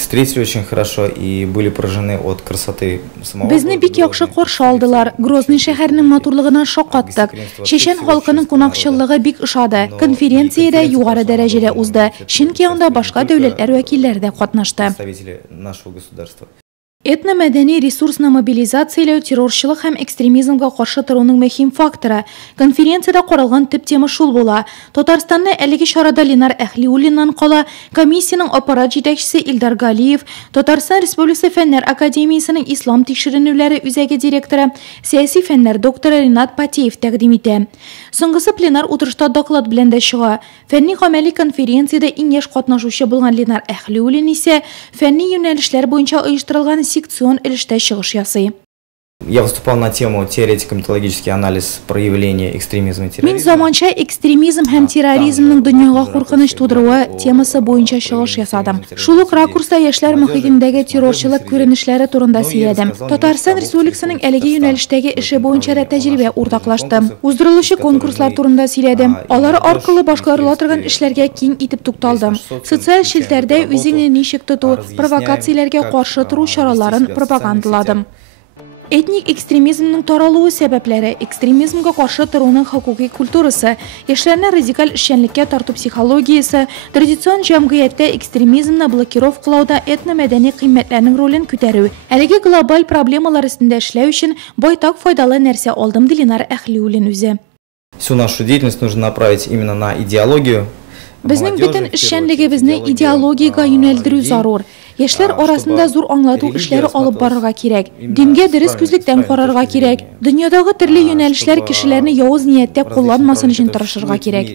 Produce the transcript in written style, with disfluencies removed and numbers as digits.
встретили очень хорошо и были поражены от красоты самого. Безне бик яхшы каршы алдылар. Грозный шәһәрнең матурлыгына шаккаттык. Чечен халкының кунакчыллыгы бик ошады. Конференциядә югары дәрәҗәдә узды. Чөнки анда башка дәүләтләр вәкилләре дә катнашты. Этно-мәдәни ресурсны мобилизацияләү террорчылык һәм экстремизмга каршы торуның мөһим факторы. Конференциядә каралган төп тема шул була. Татарстанны әлеге чарада Ленар Әхлиуллиннан кала комиссияның аппарат җитәкчесе Илдар Галиев, Татарстан Республикасы Фәннәр академиясенең ислам тикшеренүләре үзәге директоры, сәяси фәннәр докторы Ринат Патиев тәкъдим итә. Соңгысы пленар утырышта доклад белән дә чыга. Фәнни-гамәли конференциядә иң яшь катнашучы булган Ленар Әхлиуллин исә фәнни юнәлешләр буенча оештырылган секцион өлештә чыгыш ясый. Я выступал на тему теоретико-методологический анализ проявления экстремизма и терроризма. Мин заманча экстремизм һәм терроризмның дөньяга куркыныч тудыруы темасы буенча чыгыш ясадым. Шул ук ракурста яшьләр мөхитендәге террорчылык күренешләре турында сөйләдем. Татарстан Республикасының әлеге юнәлештәге эше буенча да тәҗрибә уртаклаштым. Уздырылучы конкурслар турында сөйләдем. Алар аркылы башкарыла торган эшләргә киң итеп тукталдым. Социаль челтәрдә үзеңне ничек тоту, провокацияләргә каршы туру чараларын пропагандаладым. Этник экстремизмның таралуы сәбәпләре, экстремизмга каршы торуның хокукый культурасы, яшьләрне радикаль эшчәнлеккә тарту психологиясе, традицион җәмгыятьтә экстремизмны блокировкалауда этно-мәдәни кыйммәтләрнең ролен күтәрү. Әлеге глобаль проблемалар өстендә эшләү өчен байтак файдалы нәрсә алдым ди Ленар Әхлиуллин үзе. Всю нашу деятельность нужно направить именно на идеологию. Безнең бөтен эшчәнлегебезне идеологиягә юнәлдерү зарур. Яшьләр арасында зур аңлату эшләре алып барырга кирәк. Дингә дөрес күзлектән карарга кирәк. Дөньядагы төрле юнәлешләр кешеләрне явыз нияттә кулланмасын өчен тырышырга кирәк.